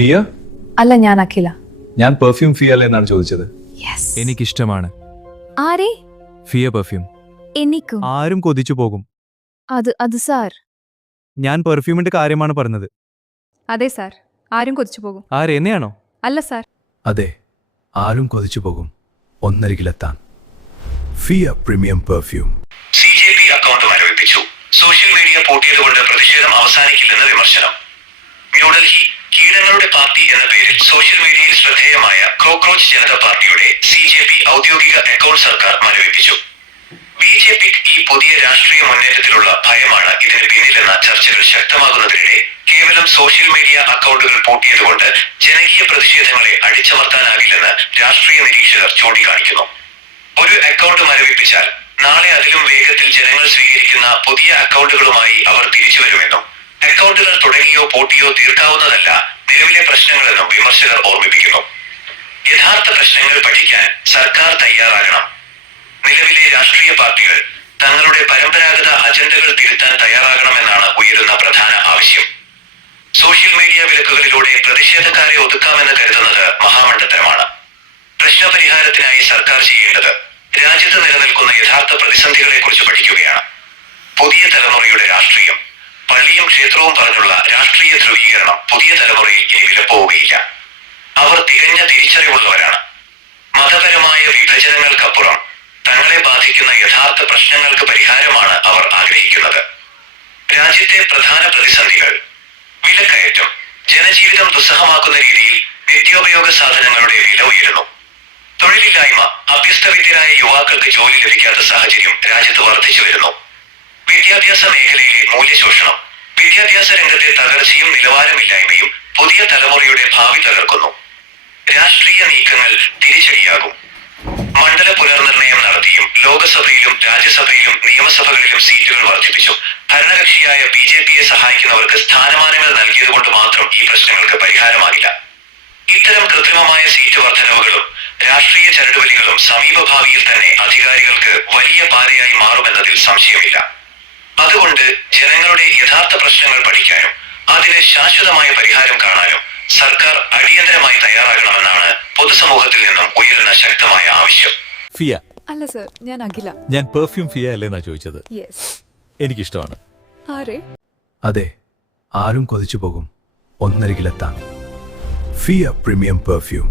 ഫിയ? അല്ല, ഞാൻ അഖില. ഞാൻ പെർഫ്യൂം ഫിയ അല്ലേ എന്നാണ് ചോദിച്ചത്. എനിക്കിഷ്ടമാണ് ആരെ? ഫിയ പെർഫ്യൂം. എനിക്കും. ആരും കൊതിച്ചു പോകും. അത് സാർ. ഞാൻ പെർഫ്യൂമിന്റെ കാര്യമാണ് പറഞ്ഞത്. അതെ സാർ, ആരും കൊതിച്ചു പോകും. എന്നെയാണോ? അല്ല സാർ. അതെ, ആരും കൊതിച്ചു പോകും ഒന്നരികിലെത്താൻ. ഫിയ പ്രീമിയം പെർഫ്യൂം. CJP അക്കൗണ്ട് മരവിപ്പിച്ചു. സോഷ്യൽ മീഡിയ പൂട്ടിയതുകൊണ്ട് പ്രതിഷേധം അവസാനിക്കില്ലെന്ന് വിമർശനം. ന്യൂഡൽഹി. കീടങ്ങളുടെ പാർട്ടി എന്ന പേരിൽ സോഷ്യൽ മീഡിയയിൽ ശ്രദ്ധേയമായ കോക്രോച്ച് ജനത പാർട്ടിയുടെ CJP ഔദ്യോഗിക അക്കൗണ്ട് സർക്കാർ മരവിപ്പിച്ചു. BJPക്ക് ഈ പുതിയ രാഷ്ട്രീയ മുന്നേറ്റത്തിലുള്ള ഭയമാണ് ഇതിന് പിന്നിലെന്ന ചർച്ചകൾ ശക്തമാകുന്നതിനിടെ കേവലം സോഷ്യൽ മീഡിയ അക്കൗണ്ടുകൾ പൂട്ടിയതുകൊണ്ട് ജനകീയ പ്രതിഷേധങ്ങളെ അടിച്ചമർത്താനാകില്ലെന്ന് രാഷ്ട്രീയ നിരീക്ഷകർ ചൂണ്ടിക്കാണിക്കുന്നു. ഒരു അക്കൗണ്ട് മരവിപ്പിച്ചാൽ നാളെ അതിലും വേഗത്തിൽ ജനങ്ങൾ സ്വീകരിക്കുന്ന പുതിയ അക്കൗണ്ടുകളുമായി അവർ തിരിച്ചുവരുമെന്നും അക്കൗണ്ടുകൾ തുടങ്ങിയോ പൂട്ടിയോ തീർക്കാവുന്നതല്ല നിലവിലെ പ്രശ്നങ്ങളെന്നും വിമർശകർ ഓർമ്മിപ്പിക്കുന്നു. യഥാർത്ഥ പ്രശ്നങ്ങൾ പഠിക്കാൻ സർക്കാർ തയ്യാറാകണം. നിലവിലെ രാഷ്ട്രീയ പാർട്ടികൾ തങ്ങളുടെ പരമ്പരാഗത അജണ്ടകൾ തിരുത്താൻ തയ്യാറാകണമെന്നാണ് ഉയരുന്ന പ്രധാന ആവശ്യം. സോഷ്യൽ മീഡിയ വിലക്കുകളിലൂടെ പ്രതിഷേധക്കാരെ ഒതുക്കാമെന്ന് കരുതുന്നത് മഹാമണ്ഡത്തരമാണ്. പ്രശ്നപരിഹാരത്തിനായി സർക്കാർ ചെയ്യേണ്ടത് രാജ്യത്ത് നിലനിൽക്കുന്ന യഥാർത്ഥ പ്രതിസന്ധികളെക്കുറിച്ച് പഠിക്കുകയാണ്. പുതിയ തലമുറയുടെ രാഷ്ട്രീയം, പള്ളിയും ക്ഷേത്രവും പറഞ്ഞുള്ള രാഷ്ട്രീയ ധ്രുവീകരണം പുതിയ തലമുറയിൽ ഇനി വിലപ്പോവുകയില്ല. അവർ തികഞ്ഞ തിരിച്ചറിവുള്ളവരാണ്. മതപരമായ വിഭജനങ്ങൾക്കപ്പുറം തങ്ങളെ ബാധിക്കുന്ന യഥാർത്ഥ പ്രശ്നങ്ങൾക്ക് പരിഹാരമാണ് അവർ ആഗ്രഹിക്കുന്നത്. രാജ്യത്തെ പ്രധാന പ്രതിസന്ധികൾ: വിലക്കയറ്റം. ജനജീവിതം ദുസ്സഹമാക്കുന്ന രീതിയിൽ നിത്യോപയോഗ സാധനങ്ങളുടെ വില ഉയരുന്നു. തൊഴിലില്ലായ്മ. അഭ്യസ്തവിദ്യരായ യുവാക്കൾക്ക് ജോലി ലഭിക്കാത്ത സാഹചര്യം രാജ്യത്ത് വർദ്ധിച്ചു വരുന്നു. വിദ്യാഭ്യാസ മേഖലയിലെ മൂല്യശോഷണം. വിദ്യാഭ്യാസ രംഗത്തെ തകർച്ചയും നിലവാരമില്ലായ്മയും പുതിയ തലമുറയുടെ ഭാവി തകർക്കുന്നു. രാഷ്ട്രീയ നീക്കങ്ങൾ തിരിച്ചടിയാകും. മണ്ഡല പുനർനിർണയം നടത്തിയും ലോകസഭയിലും രാജ്യസഭയിലും നിയമസഭകളിലും സീറ്റുകൾ വർദ്ധിപ്പിച്ചു ഭരണകക്ഷിയായ BJPയെ സഹായിക്കുന്നവർക്ക് സ്ഥാനമാനങ്ങൾ നൽകിയതുകൊണ്ട് മാത്രം ഈ പ്രശ്നങ്ങൾക്ക് പരിഹാരമാകില്ല. ഇത്തരം കൃത്രിമമായ സീറ്റ് വർധനവുകളും രാഷ്ട്രീയ ചരടുവലികളും സമീപഭാവിയിൽ തന്നെ അധികാരികൾക്ക് വലിയ പാരയായി മാറുമെന്നതിൽ സംശയമില്ല. അതുകൊണ്ട് ജനങ്ങളുടെ യഥാർത്ഥ പ്രശ്നങ്ങൾ പഠിക്കാനും അതിന് ശാശ്വതമായ പരിഹാരം കാണാനും സർക്കാർ അടിയന്തരമായി തയ്യാറാകണമെന്നാണ് പൊതുസമൂഹത്തിൽ നിന്നും ഉയരുന്ന ശക്തമായ ആവശ്യം. ഫിയ? അല്ല സാർ, ഞാൻ അഖില. ഞാൻ പെർഫ്യൂം ഫിയ അല്ലേന്നാ ചോദിച്ചത്. എനിക്കിഷ്ടമാണ്. ആരെ? അതെ, ആരും കൊതിച്ചു പോകും ഒന്നരികിലെത്താൻ. ഫിയ പ്രീമിയം പെർഫ്യൂം.